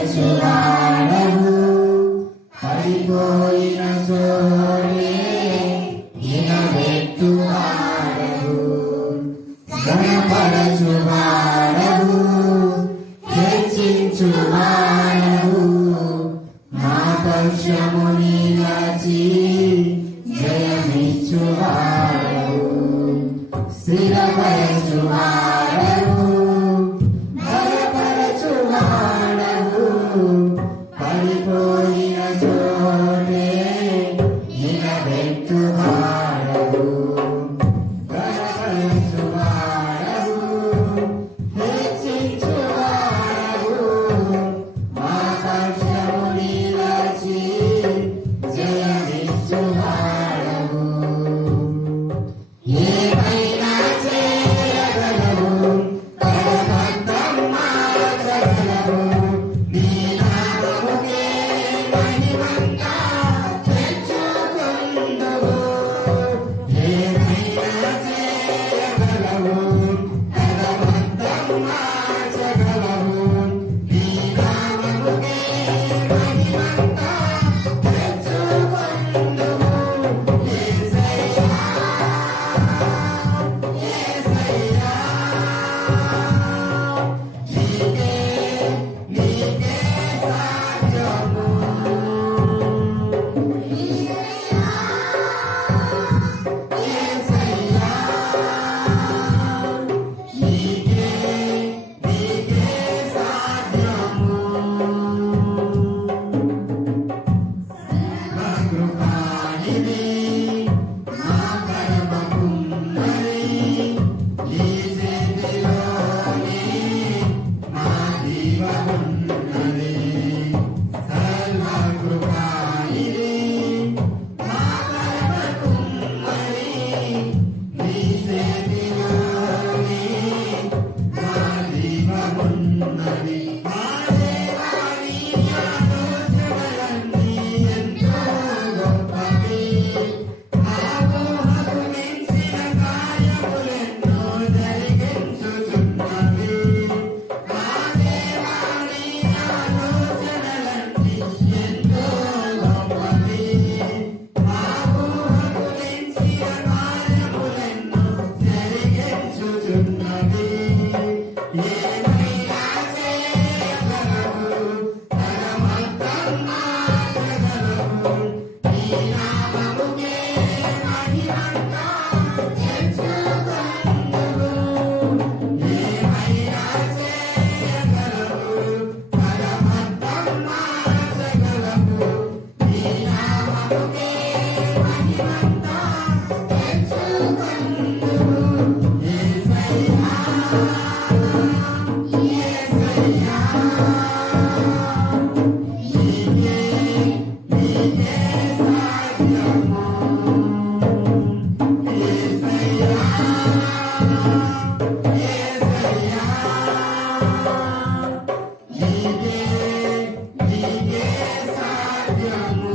పరచువాడవు పడిపోయిన చోటే నిలబెట్టువాడవు గణపరచువాడవు హెచ్చించువాడవు మా పక్షము నిలచి జయమిచ్చువాడవు స్థిరపరచువాడవు బలపరచువాడవు పడిపోయిన చోటే నిలబెట్టువాడవు బలపరచువాడవు హెచ్చించువాడవు మా పక్షము నిలచి జయమిచ్చువాడవు ఏమైనా చేయగలవు పరమంతం మార్చగలవు నీ నామముకే మహిమంతా తెచ్చుకొందువు ఏమైనా చేయగలవు పరమంతం మార్చగలవు నీ నామముకే మహిమంతా తెచ్చుకొందువు యేసయ్యా యేసయ్యా నీకే నీకే సాధ్యము యేసయ్యా యేసయ్యా నీకే నీకే సాధ్యము సర్వకృపానిధి మా పరమకుమ్మరి నీ చేతిలోనే మా జీవమున్నది సర్వకృపానిధి మా పరమకుమ్మరి నీ చేతిలోనే మా జీవమున్నది మా దేవా నీ ఆలోచనలన్నీ ఎంతో గొప్పవి మాకు హకు మించిన కార్యములెన్నో జరిగించుచున్నవి మా దేవా నీ ఆలోచనలన్నీ ఎంతో గొప్పవి మాకు హకు మించిన కార్యములెన్నో జరిగించుచున్నవి ఏమైనా చేయగలవు పరమంతం మార్చగలవు నీ నామముకే మహిమంతా తెచ్చుకొందువు ఏమైనా చేయగలవు పరమంతం మార్చగలవు నీ నామముకే మహిమంతా తెచ్చుకొందువు యేసయ్యా యేసయ్యా నీకే నీకే సాధ్యము యేసయ్యా యేసయ్యా నీకే నీకే సాధ్యము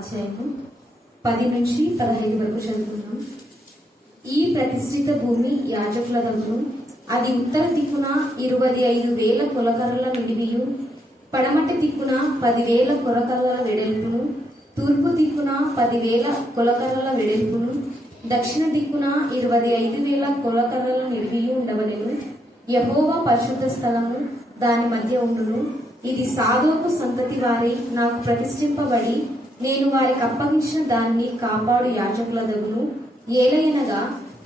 అధ్యాయము 10 నుంచి 15 వరకు చదువుతున్నాం. ఈ ప్రతిష్ఠిత భూమి యాజకులదగును. అది ఉత్తర దిక్కున 25,000 కొలకర్రల నిడివియు, పడమటి దిక్కున 10,000 కొలకర్రల వెడల్పును, తూర్పు దిక్కున 10,000 కొలకర్రల వెడల్పును, దక్షిణ దిక్కున 25,000 కొలకర్రల నిడివియు ఉండవలెను. యెహోవా పరిశుద్ధ స్థలము దాని మధ్య ఉండును. ఇది సాదోకు సంతతి వారి నాకు ప్రతిష్ఠింపబడి నేను వారికి అప్పగించిన దాన్ని కాపాడు యాజకులదగును. ఏలయనగా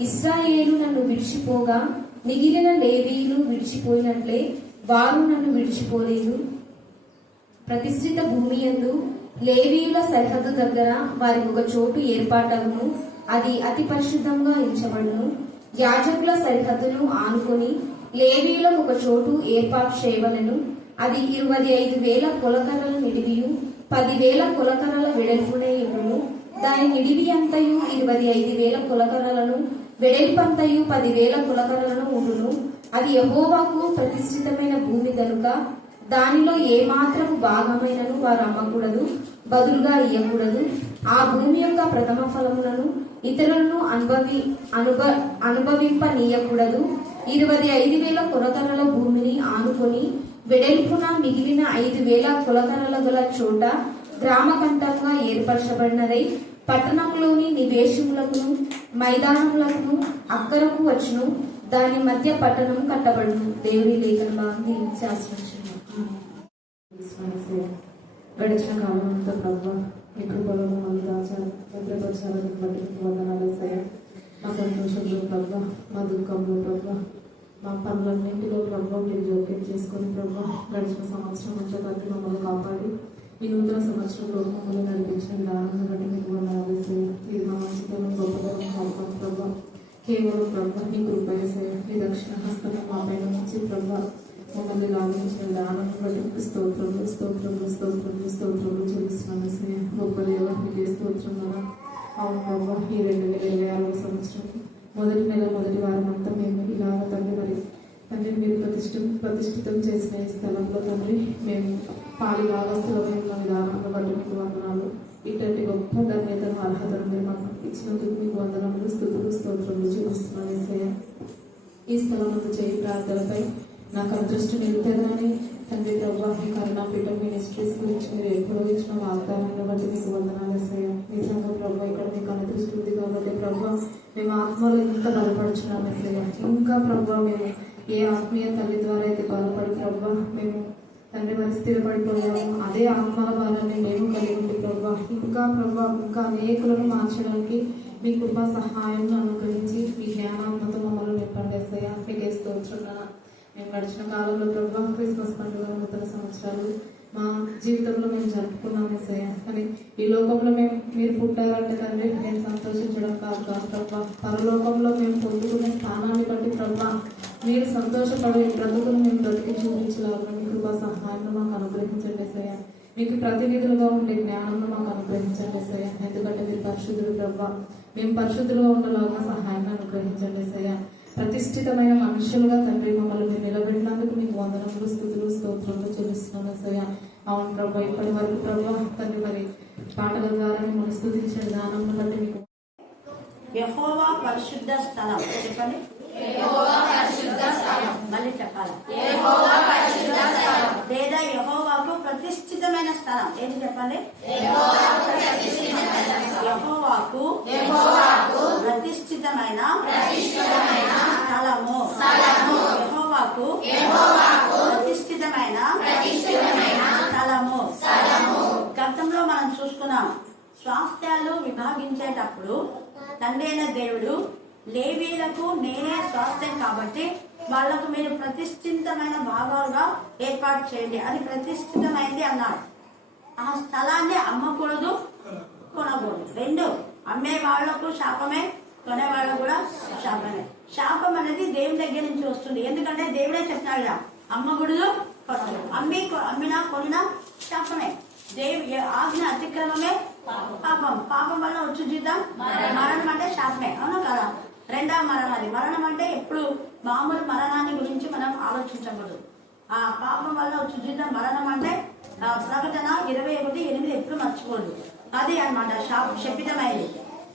ఇశ్రాయేలు నన్ను విడిచిపోగా మిగిలిన లేవీయులు విడిచిపోయినట్లే వారు నన్ను విడిచిపోలేదు. ప్రతిష్ఠిత భూమి యందు లేవీయుల సరిహద్దు దగ్గర వారికి ఒక చోటు ఏర్పాటగును. అది అతి పరిశుద్ధంగా ఎంచబడును. యాజకుల సరిహద్దును ఆనుకొని లేవీయులకు ఒక చోటు ఏర్పాటు చేయవలెను. అది 25,000 కొలకర్రల నిడివియు, 10,000 కొలకర్రల వెడల్పునే ఉండును. దాని నిడివి అంతయు 25,000 కొలకర్రలను, వెడల్పంతయు 10,000 కొలకర్రలను ఉండును. అది యెహోవాకు ప్రతిష్ఠితమైన భూమి గనుక దానిలో ఏ మాత్రము భాగమైనను వారు అమ్మకూడదు, బదులుగా ఇయ్యకూడదు. ఆ భూమి యొక్క ప్రథమ ఫలములను ఇతరులను అనుభవింపనీయకూడదు. 25,000 కొలకర్రల భూమిని ఆనుకొని వెడల్పున మిగిలిన 5,000 కొలకర్రల గల చోట గ్రామకంఠంగా ఏర్పరచబడినదై పట్టణంలోని నివేశములకును మైదానములకును అక్కరకు వచ్చును. దాని మధ్య పట్టణం కట్టబడును. దేవుని లేఖన భాగాన్ని గడిచిన కాలం అంతా ప్రభావ మీ కృపలో మళ్ళీ దాచారు, భద్రపరచాలని బట్టి వందనాలు సరే. మా సంతోషంలో ప్రభావ, మా దుఃఖంలో ప్రభావ, మా పనులన్నింటిలో ప్రభావ మీరు జోక్యం చేసుకుని ప్రభావ గడిచిన సంవత్సరం అంతా తల్లి మమ్మల్ని కాపాడి ఈ నూతన సంవత్సరంలో మమ్మల్ని నడిపించిన విధానాన్ని బట్టి మీకు వందనాలు ఏసయ్యా. ఇది మా మంచితనం గొప్పతనం కాదు ప్రభా, కేవలం ప్రభా మీ కృప ఏసయ్యా. మీ దక్షిణ హస్తం మా పైన నుంచి ప్రభా మమ్మల్ని లాభించిన విధానాన్ని బట్టి స్తోత్రములు స్తోత్రములు స్తోత్రములు స్తోత్రములు చెల్లిస్తున్నాను ఏసయ్యా. గొప్ప దేవ మీకే స్తోత్రం కదా. అవును ప్రభా, ఈ 2026 సంవత్సరం మొదటి నెల మొదటి వారం అంతా మేము ఇలాగ తండ్రి మీరు ప్రతిష్ఠితం చేసిన ఈ స్థలంలో తండ్రి మేము పాలి భాగస్థులమైన విధానాన్ని బట్టి మీకు వందనాలు. ఇటువంటి గొప్ప ధన్యతను అర్హతను మీరు మాకు ఇచ్చినందుకు మీకు వందనములు స్తుతులు స్తోత్రములు చూపిస్తున్నాను ఏసయ్యా. ఈ స్థలమందు చేయి ప్రార్థనపై నాకు అదృష్టి నిలుపుతుందని తండ్రి ప్రభా మీ కరుణాపీఠం మినిస్ట్రీస్ గురించి మీరు ఎప్పుడో ఇచ్చిన వాగ్దానాన్ని బట్టి మీకు వందనాలు ఏసయ్యా. నిజంగా ప్రభా ఇక్కడ మీకు అదృష్టి ఉంది కాబట్టి ప్రభా మేము ఆత్మలో ఎంత బలపడుచున్నాం ఏసయ్యా. ఇంకా ప్రభా మేము ఏ ఆత్మీయ తల్లి ద్వారా అయితే బలపడి ప్రభా మేము తండ్రి మరి స్థిరపడిపోయాము, అదే ఆత్మల భారాన్ని మేము కలిగి ఉంది ప్రభా. ఇంకా ప్రభా ఇంకా అనేకులను మార్చడానికి మీ కృపా సహాయం అనుగ్రహించి మీ జ్ఞానాత్మతో మమ్మల్ని నింపండి ఏసయ్యా. మీకే స్తోత్రం. మేము గడిచిన కాలంలో ప్రభా క్రిస్మస్ పండుగ నూతన సంవత్సరాలు మా జీవితంలో మేము జరుపుకున్నాం ఏసయ్యా. కానీ ఈ లోకంలో మీరు పుట్టారంటే తండ్రి మేము సంతోషించడం కాదు ప్రభా, పరలోకంలో మేము పొందుకునే స్థానాన్ని బట్టి ప్రభా మీరు సంతోషపడే బ్రతుకును మేము బ్రతికి చూపించలాగా మీ కృపా సహాయాన్ని మాకు అనుగ్రహించండి ఏసయ్యా. మీకు ప్రతినిధులుగా ఉండే జ్ఞానంను మాకు అనుగ్రహించండి ఏసయ్యా. ఎందుకంటే మీరు పరిశుద్ధులు ప్రభా, మేము పరిశుద్ధులుగా ఉండేలాగా సహాయాన్ని అనుగ్రహించండి ఏసయ్యా. ప్రతిష్ఠితమైన మనుషులుగా తండ్రి మమ్మల్ని మీరు నిలబెట్టినందుకు మీకు వందనములు స్తుతులు స్తోత్రములు చెల్లిస్తున్నాను ఏసయ్యా. అవును ప్రభా, ఇప్పటి వరకు ప్రభా తండ్రి మరి పాటల ద్వారా మిమ్మల్ని స్తుతించే విధానం బట్టి మీకు యెహోవా పరిశుద్ధ స్థలం చెప్పండి. మళ్ళీ చెప్పాలి. లేదా యెహోవాకు ప్రతిష్ఠితమైన స్థలం ఏంటి చెప్పండి. యెహోవాకు ప్రతిష్ఠితమైన స్థలము. యెహోవాకు ప్రతిష్ఠితమైన స్థలము. గతంలో మనం చూసుకున్నాం, స్వాస్థ్యాలు విభాగించేటప్పుడు తండ్రి అయిన దేవుడు లేవీలకు నేనే స్వాస్థ్యం కాబట్టి వాళ్లకు మీరు ప్రతిష్ఠితమైన భాగాలుగా ఏర్పాటు చేయండి అని ప్రతిష్ఠితమైంది అన్నాడు. ఆ స్థలాన్ని అమ్మకూడదు, కొనకూడదు. రెండు, అమ్మే వాళ్లకు శాపమే, కొనే వాళ్ళకు కూడా శాపమే. శాపం అనేది దేవుని దగ్గర నుంచి వస్తుంది. ఎందుకంటే దేవుడే చెప్తున్నాడు అమ్మకూడదు, కొనకూడదు. అమ్మినా కొనినా శాపమే. ఆజ్ఞ అతిక్రమమే పాపం. పాపం వల్ల వచ్చి జీతం మరణం అంటే శాపమే, అవునా కదా. రెండవ మరణాది. మరణం అంటే ఎప్పుడు మామూలు మరణాన్ని గురించి మనం ఆలోచించకూడదు. ఆ పాపం వల్ల వచ్చి జీతం మరణం అంటే ప్రకటన 21:8 ఎప్పుడు మర్చిపోదు. అది అన్నమాట శపితమైంది.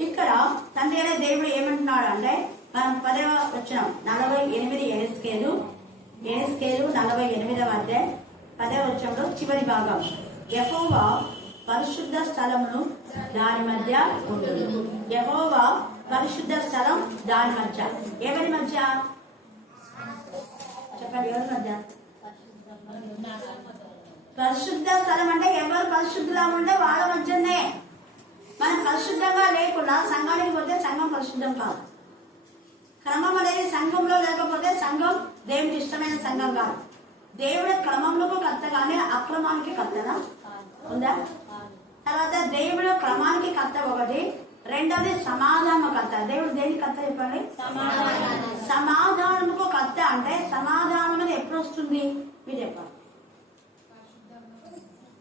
ఇక్కడ తండ్రి అనే దేవుడు ఏమంటున్నాడు అంటే 10వ వచనం 48 ఎహెజ్కేలు 48వ అధ్యాయం 10వ వచనంలో చివరి భాగం. యెహోవా పరిశుద్ధ స్థలమును దాని మధ్య ఉండును. యెహోవా పరిశుద్ధ స్థలం దాని మధ్య. ఎవరి మధ్య చెప్పండి, ఎవరి మధ్య? పరిశుద్ధ స్థలం అంటే ఎవరు పరిశుద్ధంగా ఉంటే వాళ్ళ మధ్యనే. మనం పరిశుద్ధంగా లేకుండా సంఘానికి పోతే సంఘం పరిశుద్ధం కాదు. క్రమం అనేది సంఘంలో లేకపోతే సంఘం దేవునికి ఇష్టమైన సంఘం కాదు. దేవుడు క్రమంలోకి కర్త కానీ అక్రమానికి కర్తనా ఉందా? తర్వాత దేవుడు క్రమానికి కర్త ఒకటి, రెండవది సమాధానం కర్త. దేవుడు దేనికి కర్త చెప్పండి? సమాధానముకు కర్త. అంటే సమాధానం అనేది ఎప్పుడు వస్తుంది మీరు చెప్పండి.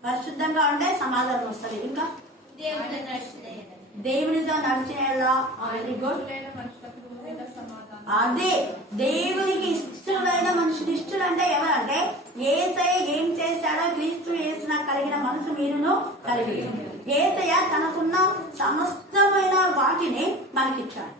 పరిశుద్ధంగా ఉంటే సమాధానం వస్తుంది. ఇంకా దేవునితో నడిచిన వెరీ గుడ్. అదే దేవునికి ఇష్టమైన మనుషులు. ఇష్టలు అంటే ఎవరంటే యేసయ్య ఏం చేశాడో క్రీస్తు యేసున కలిగిన మనసు మీరును కలిగి. యేసయ్య తనకున్న సమస్తమైన వాటిని మనకిచ్చాడు.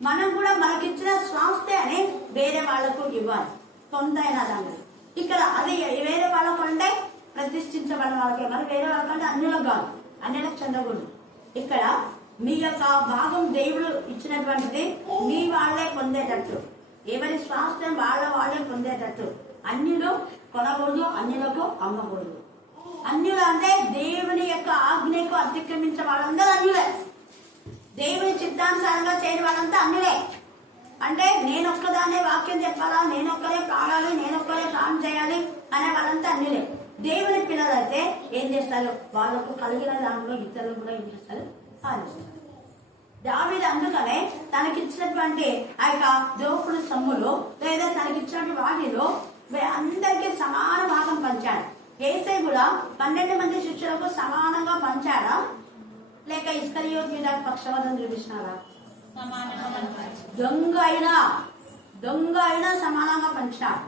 మనం కూడా మనకిచ్చిన స్వాస్థ్యాన్ని వేరే వాళ్లకు ఇవ్వాలి. కొంతైనా దాన్ని ఇక్కడ అది వేరే వాళ్ళకు అంటే ప్రతిష్ఠించబడిన వాళ్ళకే, మరి వేరే వాళ్ళకంటే అన్యులకు కాదు, అన్యులకు చెందకూడదు. ఇక్కడ మీ యొక్క భాగం దేవుడు ఇచ్చినటువంటిది మీ వాళ్లే పొందేటట్లు, ఎవరి స్వాస్థ్యం వాళ్ళే పొందేటట్లు. అన్యులు కొనకూడదు, అన్యులకు అమ్మకూడదు. అన్యులు అంటే దేవుని యొక్క ఆజ్ఞకు అతిక్రమించే వాళ్ళందరూ అన్యులే. దేవుని చిత్తానుసారంగా చేయని వాళ్ళంతా అన్యులే. అంటే నేనొక్కదానే వాక్యం చెప్పాలా, నేనొక్కరే పాడాలి, నేనొక్కరే ప్రాణం చేయాలి అనే వాళ్ళంతా అన్యులే. దేవుని పిల్లలైతే ఏం చేస్తారు? వాళ్ళకు కలిగిన దాంట్లో ఇతరులు కూడా ఏం చేస్తారు? పాలిస్తారు. దావీదు అందుకనే తనకిచ్చినటువంటి ఆ యొక్క దోపుడు సొమ్ములు లేదా తనకిచ్చినటువంటి వాటిలో అందరికీ సమాన భాగం పంచాడు. యేసే కూడా 12 మంది శిష్యులకు సమానంగా పంచాడా, లేక ఇస్కరియోతు మీద పక్షపాతం చూపిస్తున్నారా? దొంగ అయినా సమానంగా పంచాడు.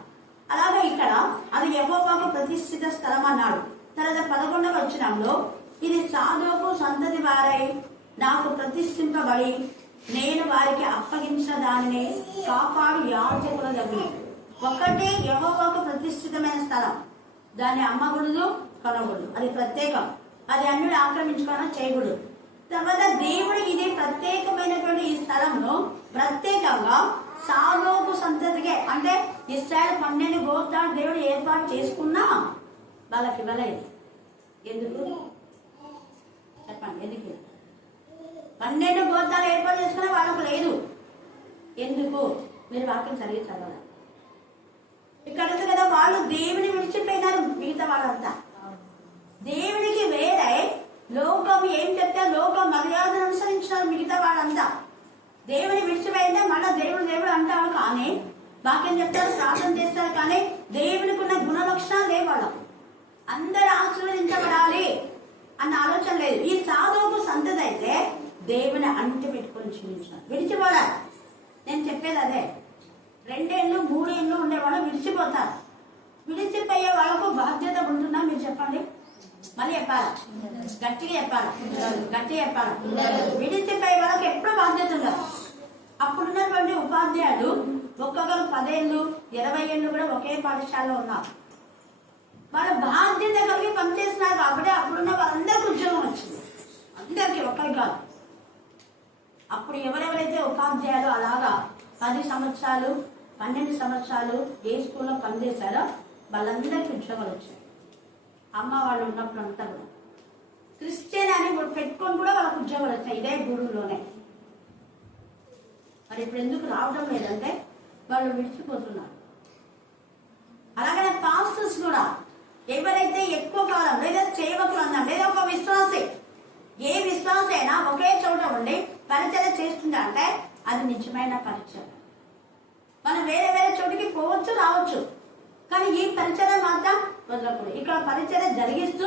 అలాగే ఇక్కడ అది యెహోవాకు ప్రతిష్ఠిత స్థలం అన్నాడు. తర్వాత 11వ వచనంలో ఇది సాదోకు సంతతి వారై నాకు ప్రతిష్ఠింపబడి నేను వారికి అప్పగించిన దానిని కాపాడు యాజకుల దగ్గర. ఒక్కటే యెహోవాకు ప్రతిష్ఠితమైన స్థలం, దాన్ని అమ్మకూడదు, కొనకూడదు, అది ప్రత్యేకం, అది అన్యుడు ఆక్రమించుకోవడం చేయకూడదు. తర్వాత దేవుడు ఇది ప్రత్యేకమైనటువంటి ఈ స్థలంలో ప్రత్యేకంగా సాదోకు సంతతికే, అంటే ఇశ్రాయేలు 12 గోత్రాలు దేవుడు ఏర్పాటు చేసుకున్నా వాళ్ళకి ఇవ్వలేదు. ఎందుకు చెప్పండి? ఎందుకు 12 గోత్రాలు ఏర్పాటు చేసుకున్నా వాళ్ళకు లేదు? ఎందుకు? మీరు వాక్యం సరిగ్గా చదవాలి. ఇక్కడ ఉంది కదా, వాళ్ళు దేవుని విడిచిపోయినారు. మిగతా వాళ్ళంతా దేవునికి వేరే లోకం ఏం చెప్తే లోకం మర్యాదను అనుసరించినారు. మిగతా వాళ్ళంతా దేవుని విడిచిపోయిందే మళ్ళా దేవుడు అంటారు, కానీ వాక్యం చెప్తారు, ప్రార్థన చేస్తారు, కానీ దేవునికి ఉన్న గుణ లక్షణాలు లేవు. వాళ్ళకు అందరు ఆశీర్వదించబడాలి అన్న ఆలోచన లేదు. ఈ సాధువుకు సంతతి అయితే దేవుని అంటి పెట్టుకొని చూపించారు, విడిచిపోవాలి. నేను చెప్పేది అదే. 2 ఏళ్ళు 3 ఏళ్ళు ఉండేవాళ్ళు విడిచిపోతారు. విడిచిపోయే వాళ్ళకు బాధ్యత ఉంటుందా? మీరు చెప్పండి. మళ్ళీ చెప్పాలా? గట్టిగా చెప్పాలా? విడిచిపోయే వాళ్ళకి ఎప్పుడు బాధ్యత ఉండదు. అప్పుడున్నటువంటి ఉపాధ్యాయులు ఒక్కొక్కరు 10 ఏళ్ళు 20 ఏళ్ళు కూడా ఒకే పాఠశాలలో ఉన్నారు. వాళ్ళ బాధ్యత కలిగి పనిచేస్తున్నారు కాబట్టి అప్పుడున్న వాళ్ళందరికీ ఉద్యోగం వచ్చింది. అందరికీ, ఒక్కరికి కాదు. అప్పుడు ఎవరెవరైతే ఉపాధ్యాయులు అలాగా 10 సంవత్సరాలు 12 సంవత్సరాలు ఏ స్కూల్లో పనిచేశారో వాళ్ళందరికీ ఉద్యోగాలు వచ్చాయి. అమ్మ వాళ్ళు ఉన్నప్పుడు అంతా కూడా క్రిస్టియన్ అని పెట్టుకొని కూడా వాళ్ళకు ఉద్యోగాలు వచ్చాయి ఇదే గూడూరులోనే. మరి ఇప్పుడు ఎందుకు రావడం లేదంటే వాళ్ళు విడిచిపోతున్నారు. అలాగనే పాస్టర్స్ కూడా ఎవరైతే ఎక్కువ కాలం లేదా సేవకులు అన్నాం లేదా ఒక విశ్వాసే, ఏ విశ్వాస అయినా ఒకే చోట ఉండి పరిచయం చేస్తుందా అంటే అది నిజమైన పరిచయం. మనం వేరే వేరే చోటికి పోవచ్చు రావచ్చు, కానీ ఈ పరిచయం మాత్రం వదలకూడదు. ఇక్కడ పరిచయం జరిగిస్తూ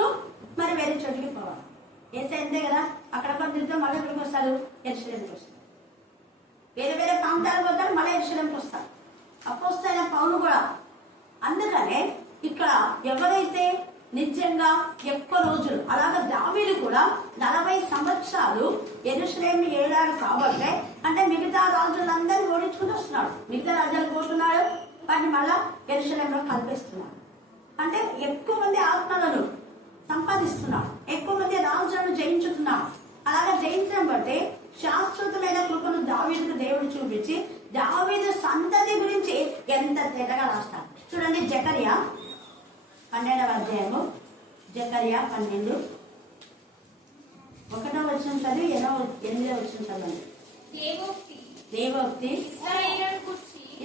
మరి వేరే చోటికి పోవాలి. ఏసే అంతే కదా, అక్కడ తిరిగితే మళ్ళీ ఎక్కడికి వస్తారు? యెరూషలేముకి వస్తారు. వేరే వేరే ప్రాంతాలకు వస్తారు, మళ్ళీ యెరూషలేముకి వస్తారు. అపోస్తలుడైన పౌలు కూడా. అందుకనే ఇక్కడ ఎవరైతే నిజంగా ఎక్కువ రోజులు, అలాగే దావీదు కూడా 40 సంవత్సరాలు యెరూషలేముని ఏలాడు కాబట్టి, అంటే మిగతా రాజులందరినీ ఓడించుకుని వస్తున్నాడు. మిగతా రాజ్యాలు పోతున్నాడు, వాటిని మళ్ళా యెరూషలేములో కల్పిస్తున్నాడు. అంటే ఎక్కువ మంది ఆత్మలను సంపాదిస్తున్నాడు, ఎక్కువ మంది రాజులను జయించుతున్నాడు. అలాగే జయించడం బట్టి శాశ్వతమైన కృపను దావీదుకు దేవుడు చూపించి దావీదు సంతతి గురించి ఎంత తేటగా రాస్తాడు. చూడండి, జకర్యా 12వ అధ్యాయము, జకర్యా 12 1వ వచనం చదివి 8వ వచనం చదవండి. దేవోక్తి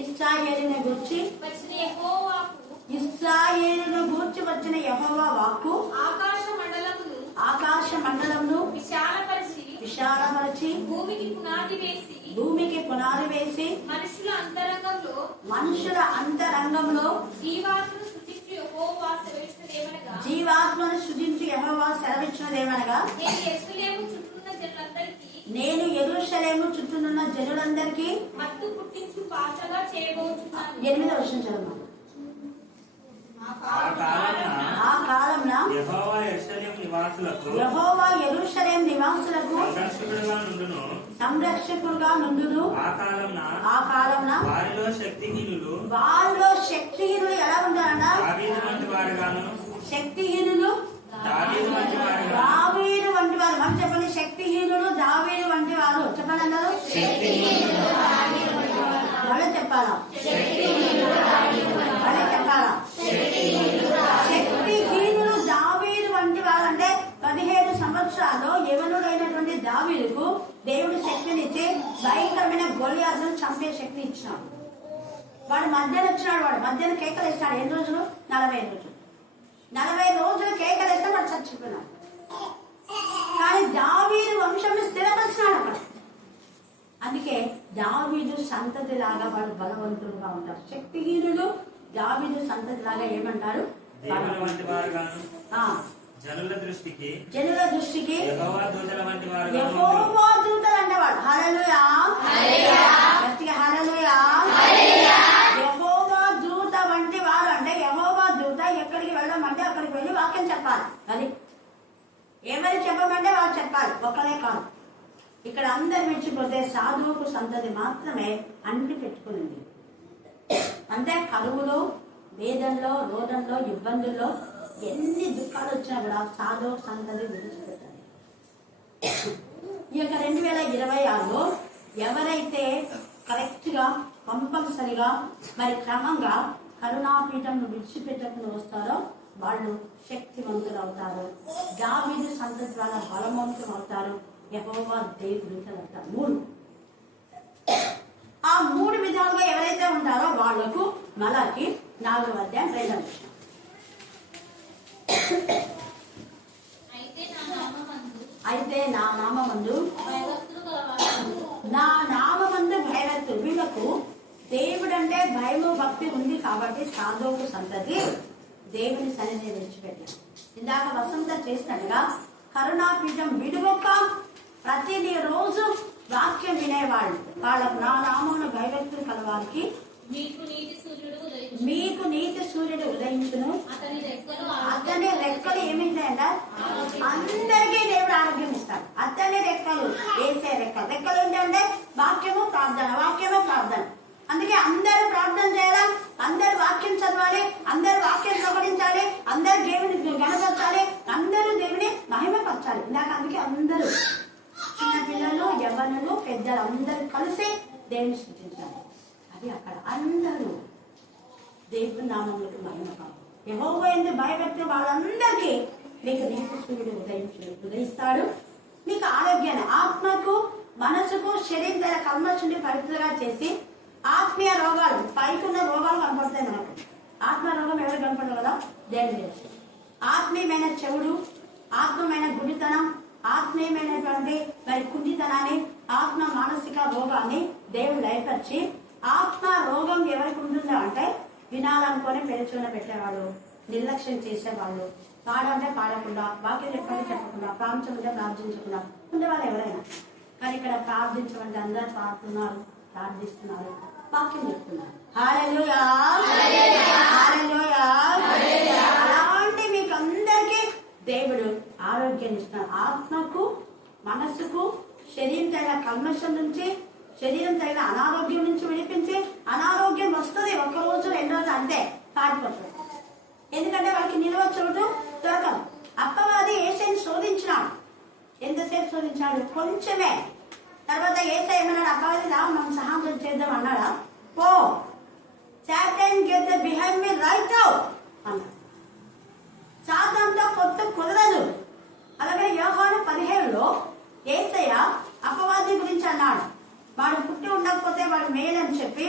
ఇశ్రాయేలును గూర్చి వచ్చిన యెహోవా వాక్కు ఆకాశ మండలమును విశాలపరిచి భూమికి పునాది వేసి మనుషుల అంతరంగంలో జీవాత్మను సృజించి యెహోవా సెలవిచ్చినదేమనగా నేను యెరూషలేము చుట్టూనున్న జనులందరికీ మత్తు పుట్టించు పాటగా చేయబోతున్నాను. 8వ వచనం చదవండి. ఆ కాలంన యెహోవా యెరూషలేము నివాసులకు సంరక్షకుడుగా నుండును. ఆ కాలంన వారిలో శక్తిహీనులు ఎలా ఉంటారన్న? శక్తిహీనులు దావీదు వంటి వారు. మనం చెప్పండి, శక్తిహీనులు దావీదు వంటి వారు. చెప్పండి అన్నారు. వాళ్ళే చెప్పాలా? వాళ్ళే చెప్పాలా? శక్తిహీనులు దావీదు వంటి వారు అంటే 17 సంవత్సరాల్లో యవనుడైనటువంటి దావీదుకు దేవుడు శక్తినిచ్చి భయంకరమైన గొలియాతును చంపే శక్తి ఇచ్చినాడు. వాడు మధ్యన వచ్చినాడు, వాడు మధ్యన కేకలు ఇస్తాడు. ఎన్ని రోజులు? 40 రోజులు. 40 రోజులు కేకలేస్తే వాడు చచ్చిపోయినాడు. కానీ దావీదు వంశంని స్థిరపరిచినాడు అక్కడ. అందుకే దావీదు సంతతి లాగా వాడు బలవంతులుగా ఉంటారు. శక్తిహీనులు దావీదు సంతతి లాగా ఏమంటారు? దేవుని వంటి వారుగాను, ఆ, జనుల దృష్టికి యెహోవా దూతల వంటి వారుగాను యెహోవా దూతలు అంటేవాడు. హల్లెలూయా, గట్టిగా హల్లెలూయా. యెహోవా దూత వంటి వారు అంటే యెహోవా దూత ఎక్కడికి వెళ్ళమంటే అక్కడికి వెళ్ళి వాక్యం చెప్పాలి. అది ఎవరు చెప్పమంటే వాళ్ళు చెప్పాలి, ఒక్కలే కాదు. ఇక్కడ అందరు మించిపోతే సాధువుకు సంతతి మాత్రమే అన్ని పెట్టుకునింది. అంటే కరువులో, వేదంలో, రోదంలో, ఇబ్బందుల్లో ఎన్ని దుఃఖాలు వచ్చినా కూడా సాధువు సంతతి విడిచిపెట్టాలి. ఈ యొక్క 2026లో ఎవరైతే కరెక్ట్ గా కంపల్సరిగా మరి క్రమంగా కరుణాపీఠం విడిచిపెట్టకుండా వస్తారో వాళ్ళు శక్తివంతులు అవుతారు. దావీదు సంతతి వల్ల బలవంతులు అవుతారు. యెహోవా దేవుడు అవుతారు. 3 ఆ 3 విధాలుగా ఎవరైతే ఉంటారో వాళ్లకు మలాకి 4వ అధ్యాయం 2వ వచనం. అయితే నా నామమందు భయభక్తులు. వీళ్ళకు దేవుడు అంటే భయము భక్తి ఉంది కాబట్టి సాధువుకు సంతతి దేవుని సన్నిధి విడిచిపెట్టారు. ఇందాక వసంత చేసినట్టుగా కరుణాపీఠం విడువక ప్రతి రోజు వాక్యం వినేవాళ్ళు. వాళ్ళకు నా నామమున భయభక్తులు కలవారికి మీకు నీతి సూర్యుడు ఉదయించును, అతని రెక్కలు ఏమిటాయంట? అందరికీ దేవుడు ఆరోగ్యం ఇస్తాడు. అతని రెక్కలు వేసే రెక్కలు ఏంటంటే వాక్యము ప్రార్థన, వాక్యము ప్రార్థన. అందుకే అందరూ ప్రార్థన చేయాలా, అందరు వాక్యం చదవాలి, అందరు వాక్యం ప్రకటించాలి, అందరు దేవుని గణపరచాలి, అందరూ దేవుని మహిమపరచాలి. ఇందాక అందుకే అందరూ చిన్నపిల్లలు, యవ్వనులు, పెద్దలు అందరూ కలిసి దేవుని సృష్టించాలి. అది అక్కడ అందరూ దేవుని నామములకు మహిమ కాదు. యెహోవా యందు భయభక్తులు వాళ్ళందరికీ మీకు నీతి సూర్యుడు ఉదయిస్తాడు. మీకు ఆరోగ్యాన్ని, ఆత్మకు, మనసుకు, శరీర కల్మషుని పవిత్రంగా చేసి ఆత్మీయ రోగాలు, పైకున్న రోగాలు కనపడతాయి మనకు. ఆత్మ రోగం ఎవరు కనపడదు కదా? దేవుడు. ఆత్మీయమైన చెవుడు, ఆత్మీయమైన గుడితనం, ఆత్మీయమైనటువంటి మరి కుండితనాన్ని, ఆత్మ మానసిక రోగాన్ని దేవుడు లయపరిచి ఆత్మ రోగం ఎవరికి ఉంటుందో అంటే వినాలనుకొని పెరుచున పెట్టేవాళ్ళు, నిర్లక్ష్యం చేసేవాళ్ళు, పాడంటే పాడకుండా, వాక్యం చెప్పండి చెప్పకుండా, ప్రార్థించకుండా ప్రార్థించకుండా ఉండేవాళ్ళు ఎవరైనా. కానీ ఇక్కడ ప్రార్థించమంటే అందరూ పాడుతున్నారు, ప్రార్థిస్తున్నారు, వాక్యం చెప్తున్నారు. హల్లెలూయా, హల్లెలూయా. అలాంటి మీకు అందరికీ దేవుడు ఆరోగ్యాన్ని ఇస్తున్నారు. ఆత్మకు, మనస్సుకు, శరీరం తగిన కల్మషం నుంచి, శరీరం తగిన అనారోగ్యం నుంచి విడిపించి, అనారోగ్యం వస్తుంది 1 రోజు 2 రోజులు అంతే పారిపోతుంది. ఎందుకంటే వాళ్ళకి నిల్వ చోటు దొరకదు. అప్పవాది యేసుని శోధించినాడు. ఎంతసేపు శోధించాడు? కొంచెమే. తర్వాత యేసు ఏమన్నాడు? అప్పవాది రా మనం సహాయం చేద్దాం అన్నాడా? పో, Satan get the behind me right now అన్నాడు. సాతానుతో పొత్తు కుదరదు. అలాగే యోహాను 17లో యేసయ్య అపవాది గురించి అన్నాడు. వాడు పుట్టి ఉండకపోతే వాడు మేలని చెప్పి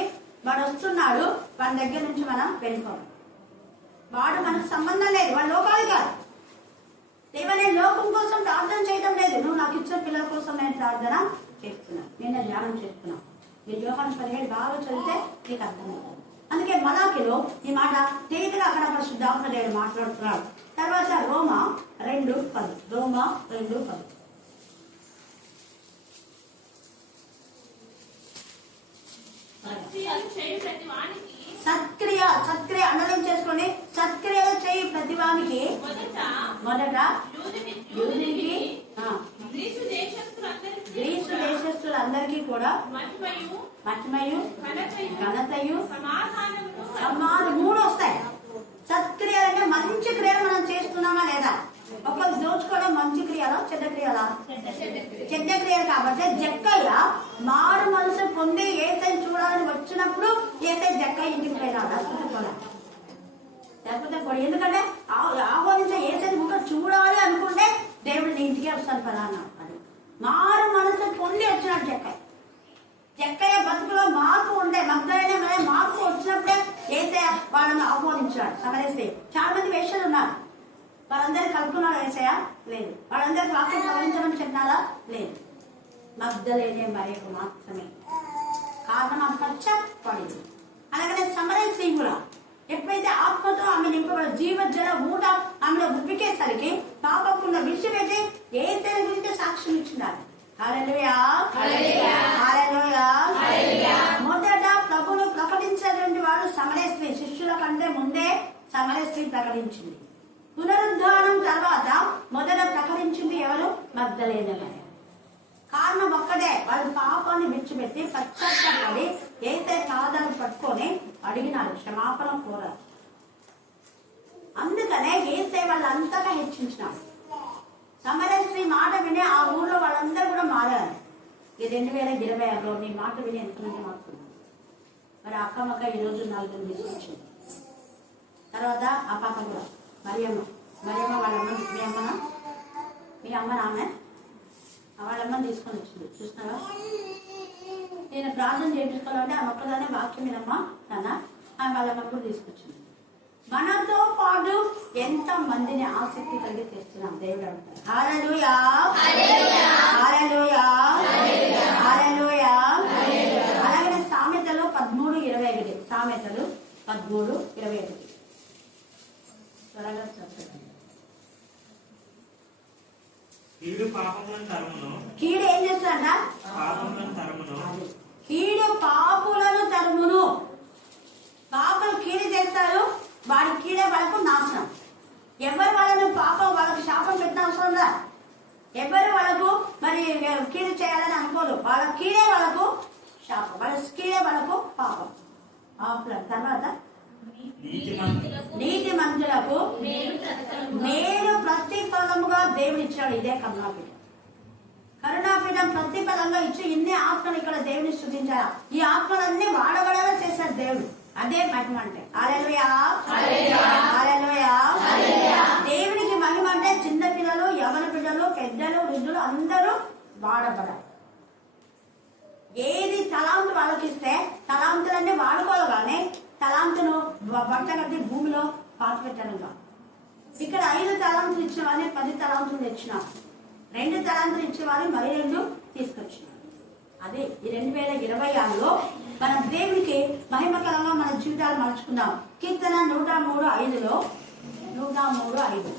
వాడు వస్తున్నాడు, వాడి దగ్గర నుంచి మనం వెళ్ళిపోవాలి. వాడు మనకు సంబంధం లేదు, వాడు లోకాలు కాదు. దేవా నేను లోకం కోసం ప్రార్థన చేయడం లేదు, నువ్వు నాకు ఇచ్చిన పిల్లల కోసం నేను ప్రార్థన చేస్తున్నా, నేను ధ్యానం చేస్తున్నా. మీరు యోహాను 17 బాగా చదివితే నీకు అర్థమవుతుంది. అందుకే మలాకిలో ఈ మాట తేదీగా అక్కడ పరిశుద్ధాత్మ దేవుడు మాట్లాడుతున్నాడు. తర్వాత రోమా 2:10. రోమా 2:10. సత్క్రియ అండలం చేసుకొని సత్క్రియలు చేయి ప్రతివానికి మొదట యూదునికి, గ్రీసు దేశస్తులందరికీ కూడా మహిమయు ఘనతయు సమాధానం 3 వస్తాయి. సత్క్రియలు అంటే మంచి క్రియలు మనం చేస్తున్నామా లేదా? ఒకరు దోచుకోవడం మంచి క్రియలా చెడ్డ క్రియలా? చెడ్డ క్రియలు. కాబట్టి జక్కయ్య మారు మనసు పొంది యేసయ్యను చూడాలని వచ్చినప్పుడు యేసయ్య జక్కయ్య ఇంటికి పోయినాడు, లేకపోతే కూడా. ఎందుకంటే ఆహ్వానించే యేసయ్యను ముఖం చూడాలి అనుకుంటే దేవుడు నీ ఇంటికే వస్తాను కదా అన్నాడు. అది మారు మనసు పొంది వచ్చినాడు జక్కయ్య. జక్కయ్య బతుకులో మార్పు ఉండే, మగ్ధలైన మార్పు వచ్చినప్పుడే యేసయ్య వాళ్ళని ఆహ్వానించాడు. సమరేస్తే చాలా మంది వేషాలు ఉన్నారు, వాళ్ళందరూ కలుపుకున్నాడు వేసాయా? లేదు. వాళ్ళందరికీ వాక్యం ప్రకటించమని చెప్పినారా? లేదు. మగ్ధలేనే మరియకు మాత్రమే. కారణం ఆమె పశ్చాత్తాపడింది. అలాగనే సమరయ స్త్రీ కూడా ఎప్పుడైతే ఆత్మతో ఆమె నింపబడి జీవజల ఊట ఆమెలో ఉబ్బికేసరికి పాపకున్న విడిచిపెట్టి ఏసైన గురించి సాక్ష్యం ఇచ్చినారు. హల్లెలూయా, హల్లెలూయా. మొదట ప్రభువును ప్రకటించేటువంటి వాడు సమరయ స్త్రీ. శిష్యుల కంటే ముందే సమరయ స్త్రీ ప్రకటించింది. పునరుద్ధానం తర్వాత మొదట ప్రకటించింది ఎవరు? మగ్ధలేనే మరియ. కారణం ఒక్కడే, వాళ్ళు పాపాన్ని విడిచిపెట్టి పశ్చాత్తాపడి ఏసై పాదాలను పట్టుకొని అడిగినారు, క్షమాపణ కోరారు. అందుకనే ఏసై వాళ్ళంతగా హెచ్చించినారు. సమరయ స్త్రీ మాట విని ఆ ఊర్లో వాళ్ళందరూ కూడా మారారు. ఈ 2026లో నీ మాట విని ఎంతమంది మారుతున్నారు? మరి అక్కమ్మక్క ఈరోజు 4 తీసుకొచ్చింది. తర్వాత ఆ పాప కూడా మరియమ్మ వాళ్ళ అమ్మ, మీ అమ్మ నాన్న వాళ్ళమ్మని తీసుకొని వచ్చింది. చూస్తున్నారా? నేను ప్రార్థన చేయించుకోవాలంటే ఆ మొక్కదానే వాక్యం వినమ్మా నాన్న వాళ్ళమ్మని కూడా తీసుకొచ్చింది. మనతో పాటు ఎంత మందిని ఆసక్తి కలిగి చేస్తున్నాం దేవుడు అంటారు. హల్లెలూయా, హల్లెలూయా, హల్లెలూయా. అలాగే సామెతలు 13:21. సామెతలు 13:21 త్వరగా చదువుతాను. కీడు పాపములను తరుమును. కీడు ఏం చేస్తాడ? పాపములను తరుమును. కీడు పాపులను తరుమును. పాపులు కీడు చేస్తారు, వాడి కీడే వాళ్ళకు నాశనం. ఎవరు వాళ్ళను పాపం వాళ్ళకు శాపం పెట్టిన అవసరం రా. ఎవరు వాళ్ళకు మరి కీడు చేయాలని అనుకోదు. వాళ్ళ కీడే వాళ్ళకు శాపం, వాళ్ళ కీడే వాళ్ళకు పాపం. తర్వాత నీతి మంతులకు మేలు ప్రతిఫలముగా దేవుడు ఇచ్చాడు. ఇదే కరుణాపీఠం. కరుణాపీఠం ప్రతిఫలంగా ఇచ్చి ఇన్ని ఆత్మలు ఇక్కడ దేవుని స్తుతించారు. ఈ ఆత్మలన్నీ వాడబడేలా చేశారు దేవుడు. అదే మహిమ అంటే. హల్లెలూయా, హల్లెలూయా. దేవునికి మహిమ అంటే చిన్న పిల్లలు, యవన పిల్లలు, పెద్దలు, వృద్ధులు అందరూ వాడబడాలి. ఏది తలాంతు వాళ్ళకి ఇస్తే తలాంతులన్నీ వాడుకోవాలి, కానీ తలాంతును బట్ట కట్టి భూమిలో పాత పెట్టడం కాదు. ఇక్కడ 5 తలాంతులు ఇచ్చిన వారిని 10 తలాంతులు తెచ్చినారు. 2 తలాంతులు ఇచ్చే వారిని మరి 2 తీసుకొచ్చినారు. అదే ఈ 2026లో మన దేవునికి మహిమకరంగా మన జీవితాలు మలుచుకుందాం. కీర్తన 103:5లో 103:5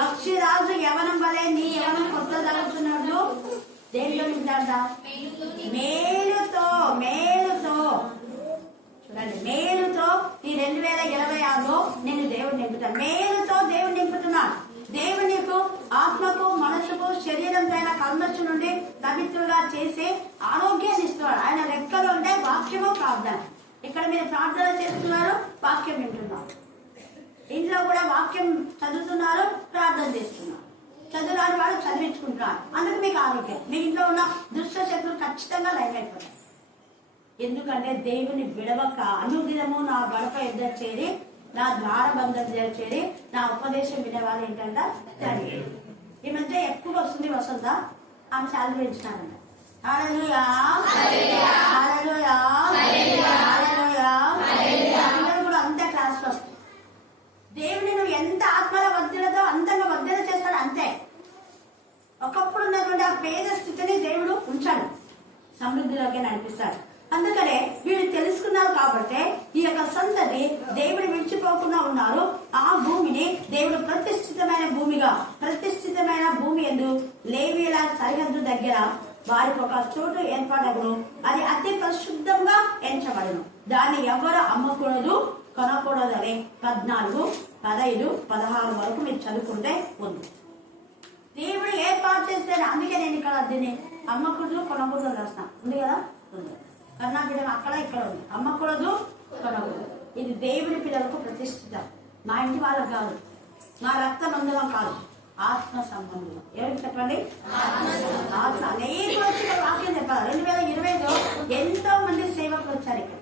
పక్షిరాజు యవనం వలె నీ యవనం కొత్త తలుచున్నాడు. దేనిలో నింటాడా? మేలుతో. మేలుతో చూడండి, మేలుతో ఈ 2026లో నేను దేవుడు నింపుతాను. మేలుతో దేవుడు నింపుతున్నాను. దేవుడు నీకు ఆత్మకు, మనసుకు, శరీరం పైన కల్మచ్చు నుండి పవిత్రులుగా చేసి ఆరోగ్యాన్ని ఇస్తున్నాడు. ఆయన రెక్కలు ఉంటే వాక్యము, ప్రార్థన. ఇక్కడ మీరు ప్రార్థన చేస్తున్నారు, వాక్యం వింటున్నారు. ఇంట్లో కూడా వాక్యం చదువుతున్నారు, ప్రార్థన చేస్తున్నారు. చదువురాని వాడు చదివించుకుంటున్నారు. అందుకు మీకు ఆరోగ్యం. మీ ఇంట్లో ఉన్న దుష్ట శక్తులు ఖచ్చితంగా లైవ్ అయిపోతాయి. ఎందుకంటే దేవుని విడవక అనుదినము నా గడప ఎదురు చేరి, నా ద్వారబంధం దగ్గర చేరి, నా ఉపదేశం వినేవాళ్ళు ఏంటంట తండ్రి. ఈ మధ్య ఎక్కువ వస్తుంది వసంత, ఆమె శాలరీ పెంచినారంట. హల్లెలూయా, హల్లెలూయా, హల్లెలూయా. పిల్లలు కూడా అంతే క్లాస్ లో వస్తుంది. దేవుని నువ్వు ఎంత ఆత్మల వర్ధనతో అంతంగా వర్ధన చేస్తాడు అంతే. ఒకప్పుడు ఉన్నటువంటి ఆ పేద స్థితిని దేవుడు ఉంచాడు, సమృద్ధిలోకి నడిపిస్తాడు. అందుకనే వీళ్ళు తెలుసుకున్నారు కాబట్టి ఈ యొక్క సంతతి దేవుడు విడిచిపోకుండా ఉన్నారు. ఆ భూమిని దేవుడు ప్రతిష్ఠితమైన భూమిగా, ప్రతిష్ఠితమైన భూమి యందు లేవీయుల సరిహద్దు దగ్గర వారికి ఒక చోటు ఏర్పడను. అది అతి పరిశుద్ధంగా ఎంచబడను. దాన్ని ఎవరు అమ్మకూడదు, కొనకూడదు అని 14, 15, 16 వరకు మీరు చదువుకుంటే ఉంది. దేవుడు ఏర్పాటు చేస్తే, అందుకే నేను ఇక్కడ దీన్ని అమ్మకూడదు, కొనకూడదు రాసిన ఉంది కదా, ఉంది. కర్ణాపీఠం అక్కడ ఇక్కడ ఉంది. అమ్మకూడదు, కొనకూడదు. ఇది దేవుని పిల్లలకు ప్రతిష్ఠిత. మా ఇంటి వాళ్ళకు కాదు, మా రక్త బంధువులం కాదు, ఆత్మ సంబంధం. ఎవరికి చెప్పండి? ఆత్మ. అనేక వచ్చి వాక్యం చెప్పాలి. 2020లో ఎంతో మంది సేవకులు వచ్చారు. ఇక్కడ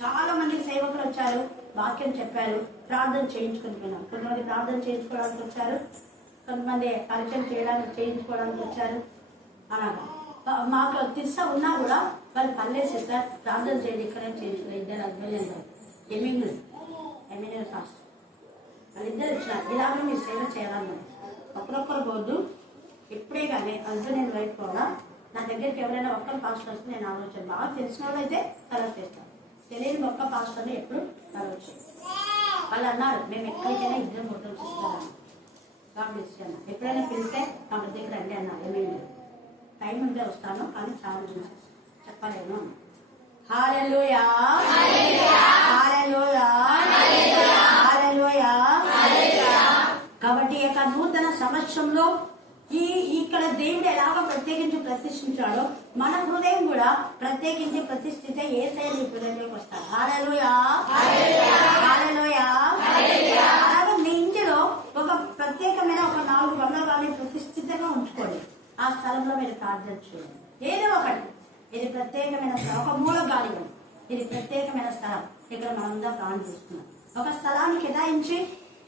చాలా మంది సేవకులు వచ్చారు, వాక్యం చెప్పారు, ప్రార్థన చేయించుకుంటున్నాం. కొంతమంది ప్రార్థన చేయించుకోవడానికి వచ్చారు, కొంతమంది పరిచయం చేయడానికి చేయించుకోవడానికి వచ్చారు. అలాగా మాకు తిస్సా ఉన్నా కూడా వాళ్ళు పల్లెసేస్తారు, ప్రార్థన చేయండి, ఇక్కడే చేయించుకున్నారు. 2 హస్బెండ్ ఎమింగ్ ఎమ్మెల్యే శాస్త్రం వాళ్ళిద్దరు ఇచ్చినారు, ఇలాగే మీరు సేవ చేయాలన్నారు. ఒకరొక్కరు బోర్డు ఎప్పుడే కానీ హస్బెండ్ అండ్ వైఫ్ కూడా నా దగ్గరికి ఎవరైనా ఒక్కరు పాస్టర్ వస్తే నేను ఆలోచన బాగా తెలిసిన వాళ్ళు అయితే కలర్ చేస్తాను, తెలియని ఒక్క పాస్టర్ని ఎప్పుడు కలర్ చేస్తాను. వాళ్ళు అన్నారు మేము ఎక్కడికైనా ఇద్దరు ఫోటోలు ఇస్తాను కాబట్టి ఎప్పుడైనా పిలిస్తే మా దగ్గర రండి అన్నారు. ఏమైంది టైం ఉంటే వస్తాను కానీ చాలా చూసి చెప్పలేను. హల్లెలూయా హల్లెలూయా హల్లెలూయా. కాబట్టి ఈ యొక్క నూతన సంవత్సరంలో ఇక్కడ దేవుడు ఎలాగో ప్రత్యేకించి ప్రతిష్ఠించాడో మన హృదయం కూడా ప్రత్యేకించి ప్రతిష్ఠితే యేసయ్య నీ హృదయంలోకి వస్తాడు. హల్లెలూయా హల్లెలూయా. అలాగే మీ ఇంటిలో ఒక ప్రత్యేకమైన ఒక 4 గంటలు కానీ ప్రతిష్ఠితంగా ఉంచుకోండి. ఆ స్థలంలో మీరు ప్రార్థన చేయండి. ఏదో ఒకటి ఇది ప్రత్యేకమైన స్థలం, ఒక మూల గాలి ఇది ప్రత్యేకమైన స్థలం. ఇక్కడ మనందరం ప్రార్థన చేస్తున్నాం. ఒక స్థలాన్ని కేటాయించి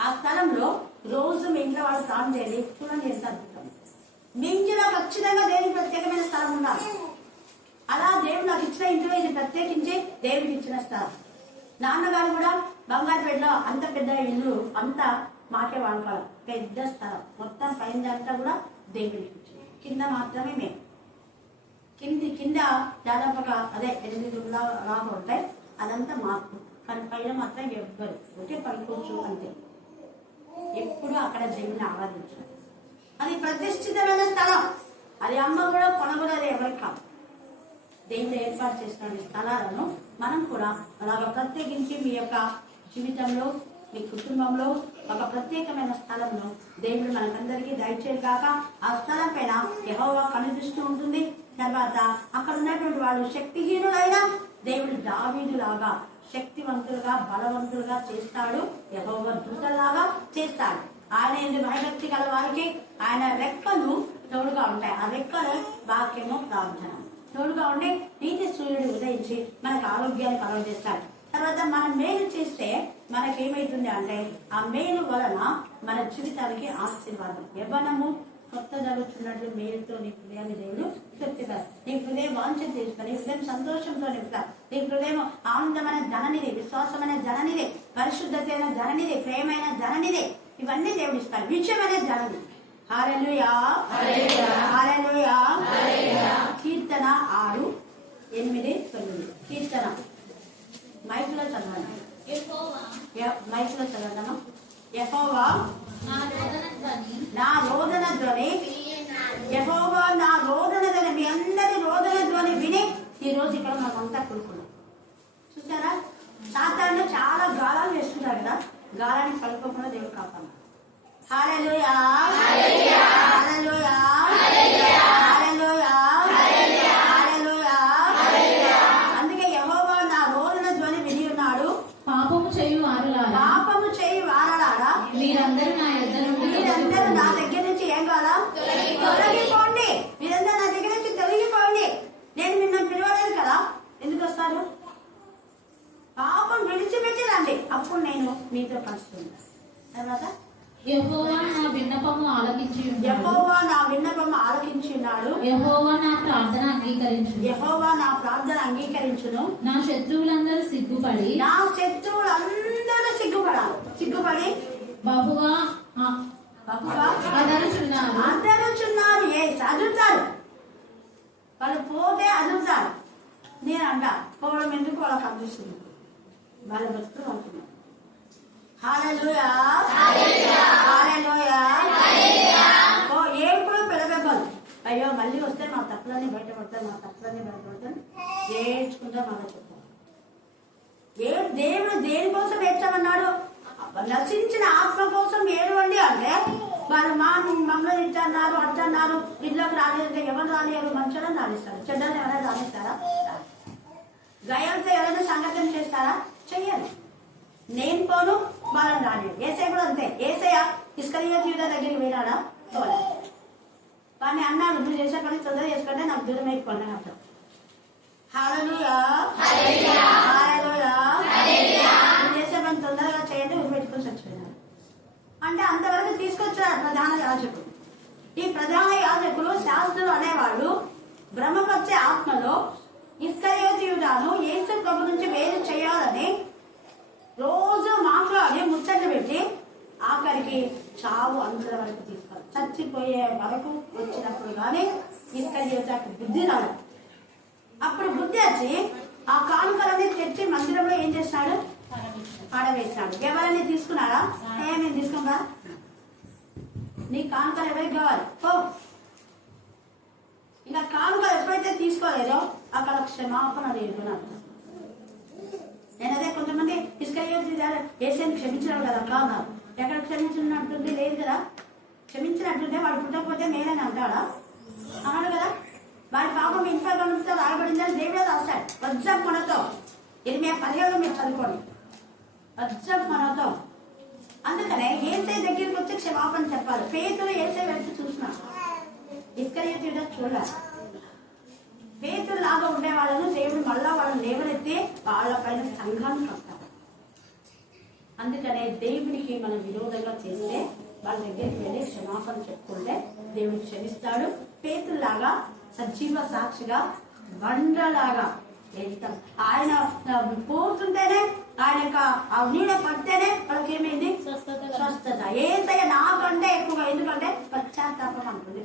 ఆ స్థలంలో రోజు మీ ఇంట్లో వాళ్ళు ప్రార్థన చేయండి. చూడండి ఎంత అద్భుతం. మీ ఇంట్లో ఖచ్చితంగా దేవునికి ప్రత్యేకమైన స్థలం ఉండాలి. అలా దేవుడు నాకు ఇచ్చిన ఇంట్లో ఇది ప్రత్యేకించి దేవుడికి ఇచ్చిన స్థలం. నాన్నగారు కూడా బంగారుపేటలో అంత పెద్ద ఇల్లు అంతా మాకే వాడుకోవాలి, పెద్ద స్థలం మొత్తం పైన అంతా కూడా దేవుడికి ఇచ్చింది, కింద మాత్రమే మేము. కింద దాదాపుగా అదే 8 రూమ్లు అలాగా ఉంటాయి, అదంతా మాకు. కానీ పైన మాత్రం ఎవ్వరు ఒకే పడుకోవచ్చు అంతే. ఎప్పుడు అక్కడ దేవుని ఆరాధించాలి. అది ప్రతిష్ఠితమైన స్థలం. అది అమ్మ కూడా కొనగూడదు, అది ఎవరికి కాదు. దేవుడు ఏర్పాటు చేసిన స్థలాలను మనం కూడా అలాగ ప్రత్యేకించి మీ యొక్క జీవితంలో మీ కుటుంబంలో ఒక ప్రత్యేకమైన స్థలంలో దేవుడు మనకందరికీ దయచేయగాక. ఆ స్థలం పైన యెహోవా కనిపిస్తూ ఉంటుంది. తర్వాత అక్కడ ఉన్నటువంటి వాళ్ళు శక్తిహీనులైన దేవుడు దావీదులాగా శక్తివంతులుగా బలవంతులుగా చేస్తాడు. యెహోవా దూతలాగా చేస్తాడు. ఆయన ఎందుకు భయభక్తి గల వారికి ఆయన రెక్కలు తోడుగా ఉంటాయి. ఆ రెక్కలు వాక్యము ప్రార్థన తోడుగా ఉండి నీతి సూర్యుడు ఉదయించి మనకు ఆరోగ్యాన్ని కలుగజేస్తాడు. తర్వాత మనం మేలు చేస్తే మనకేమైతుంది అంటే ఆ మేలు వలన మన జీవితానికి ఆశీర్వాదం. యవ్వనము కొత్త జరుగుతున్నట్లు మేలుతో నీ హృదయాన్ని దేవుడు తృప్తిపరుస్తాడు. నీ హృదయం వాంఛన తీసుకొని నీ హృదయం సంతోషంతో నింపుతాడు. నీ హృదయం ఆనందమైన ధననిది, విశ్వాసమైన ధననిది, పరిశుద్ధతైన ధననిది, ప్రేమైన ధననిది, ఇవన్నీ దేవుడు ఇస్తాడు. విజయమైన ధననిది. హల్లెలూయా హల్లెలూయా. కీర్తన 6, 8, 9. కీర్తన మైకులో చదవండి. మైకులో చదవడమా. యెహోవా నా రోదన ధ్వని, యెహోవా నా రోదన ధ్వని. మీ అందరి రోదన ధ్వని విని ఈ రోజు ఇక్కడ మనం అంతా కూడుకున్నాం. చూసారా, సాతాను చాలా గాలాలు వేస్తున్నారు కదా, గాలానికి పడుకోకుండా దేవుడు కాపాడు. హల్లెలూయా హల్లెలూయా హల్లెలూయా హల్లెలూయా. అందుకే యెహోవా నా రోదన ధ్వని విని ఉన్నాడు. పాపము చేయు వారలారా మీరందరూ నా యొద్ద నుండి మీరందరూ నా దగ్గర నుంచి ఏం కావాలా? తొలగిపోండి. మీరందరూ నా దగ్గర నుంచి తొలగిపోండి. నేను మిమ్మల్ని పిలవలేదు కదా, ఎందుకు వస్తారు? పాపం విడిచిపెట్టి రండి, అప్పుడు నేను మీతో కలుసుకుంటా. తర్వాత యెహోవా నా విన్నపము ఆలకించి ఉన్నాడు. యెహోవా నా విన్నపము ఆలకించి ఉన్నాడు. యెహోవా నా ప్రార్థన అంగీకరించు. యెహోవా నా ప్రార్థన అంగీకరించును. నా శత్రువులందరూ సిగ్గుపడి సిగ్గుపడి బహుగా అదరుచున్నారు. అందరుచున్నారు. అదురుతారు. వాళ్ళు పోతే అదురుతారు. నేను అంట పోవడం ఎందుకు వాళ్ళకి అనిపిస్తుంది, వాళ్ళ బతుకులు అంటున్నారు. హల్లెలూయా హల్లెలూయా. ఎప్పుడు పెడబెబ్బలు, అయ్యో మళ్ళీ వస్తే మా తప్పులన్నీ బయటపడతాను ఏడ్చుకుంటా మళ్ళీ చెప్తాను. దేవుడు దేనికోసం ఏడ్చామన్నాడు? నశించిన ఆత్మ కోసం ఏడవండి అంటే వాళ్ళు మమ్మల్ని ఇచ్చన్నారు అట్టన్నారు, ఇళ్ళకి రాలేదు, ఎవరు రాలేరు, మంచిగా రాణిస్తారు, చెడ్డలు ఎవరైనా రాణిస్తారా? గయంతో ఎవరైనా సంఘటన చేస్తారా? చెయ్యాలి. నేను పోను, వాళ్ళని రాలేదు. ఏసై కూడా అంతే. ఏసయ్య ఇస్కరియోతు యూదా దగ్గరికి వెళ్ళాడా? పోలేదు. వాడిని అన్నాడు, నువ్వు చేసే పని తొందర చేసుకుంటే నాకు దూరం అయిపోయినా అంటాడు. హల్లెలూయా హల్లెలూయా. నువ్వు చేసే పని తొందరగా చేయండి, నువ్వు పెట్టుకుని చచ్చిపోయినాడు అంటే అంతవరకు తీసుకొచ్చాడు ప్రధాన యాజకుడు. ఈ ప్రధాన యాజకుడు శాస్త్రులు అనేవాడు బ్రహ్మపరిచే ఆత్మలో ఇస్కరియోతు యూదాను యేసు ప్రభు నుంచి వేరు చేయాలని రోజు మాట్లాడి ముచ్చట్లు పెట్టి ఆఖరికి చావు అంతల వరకు తీసుకోవాలి. చచ్చిపోయే వరకు వచ్చినప్పుడు కానీ ఇస్కరియోతు బుద్ధి రాదు. అప్పుడు బుద్ధి వచ్చి ఆ కానుకలన్నీ తెచ్చి మందిరంలో ఏం చేస్తాడు? పాడవేశాడు. ఎవరన్నీ తీసుకున్నారా? నేను తీసుకున్నా. నీ కానుకలు ఎవరికి కావాలి? ఇంకా కానుకలు ఎప్పుడైతే తీసుకోలేదో అక్కడ క్షమాపణ లేదు అని అర్థం. నేను అదే కొంతమంది ఇస్కరియోతు యేసుని క్షమించడం కదా కాదు. ఎక్కడ క్షమించినట్టుంటే లేదు కదా. క్షమించినట్టుంటే వాడు పుట్టకపోతే నేనని అంటాడా? అన్నాడు కదా. వాడి పాపం ఇంట్లో రాయబడిందని దేవుడే రాస్తాడు వజ్రపణతో. 8:17 మీరు చదువుకోండి. వజ్రపణతో. అందుకనే యేసే దగ్గరికి వచ్చి క్షమాపణ చెప్పాలి. పేతురు యేసే వచ్చి చూసినాడు, ఇస్కరియోతు చూడాలి. పేతురు లాగా ఉండే వాళ్ళను దేవుడు మళ్ళా వాళ్ళని లేవనెత్తి వాళ్ళ పైన సంఘాన్ని కట్టాలి. అందుకనే దేవునికి మనం విరోధంగా చేస్తే వాళ్ళ దగ్గరికి వెళ్ళి క్షమాపణ చెప్పుకుంటే దేవుడు క్షమిస్తాడు. పేతురులాగా సజీవ సాక్షిగా బండలాగా వెళ్తాం. ఆయన పోతుంటేనే ఆయన యొక్క నీడ పడితేనే వాళ్ళకి ఏమైంది? స్వస్థత. ఏసయ్య నాకంటే ఎక్కువగా. ఎందుకంటే పశ్చాత్తాపం అంటుంది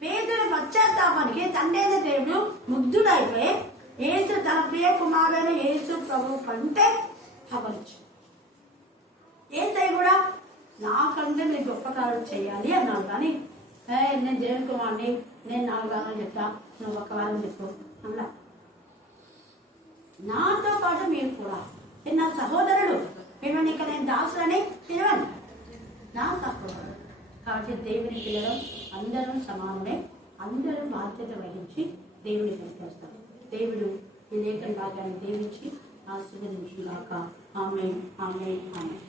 పేతురు పశ్చాత్తాపానికి తండ్రి దేవుడు ముగ్ధుడైపోయి యేసు తన ప్రియ కుమారుడైన యేసు ప్రభు కంటే సవరించు. ఏసై కూడా నాకంటే మీరు గొప్ప కార్యం చేయాలి అన్నాడు. కానీ నేను దేవుని కుమారుని, నేను 4 వారాలు చెప్తా, నువ్వు 1 వారం చెప్పు అన్నా. నాతో పాటు మీరు కూడా నా సహోదరుడు, మిమ్మల్ని ఇక నేను దాసులని పిలవను, నా సహోదరుడు. కాబట్టి దేవుని పిల్లలు అందరూ సమానమే. అందరూ బాధ్యత వహించి దేవుని కనిపిస్తారు. దేవుడు ఈ లేఖన భాగాన్ని దీవించి ఆశీర్వదించుగాక. ఆమేన్, ఆమేన్, ఆమేన్.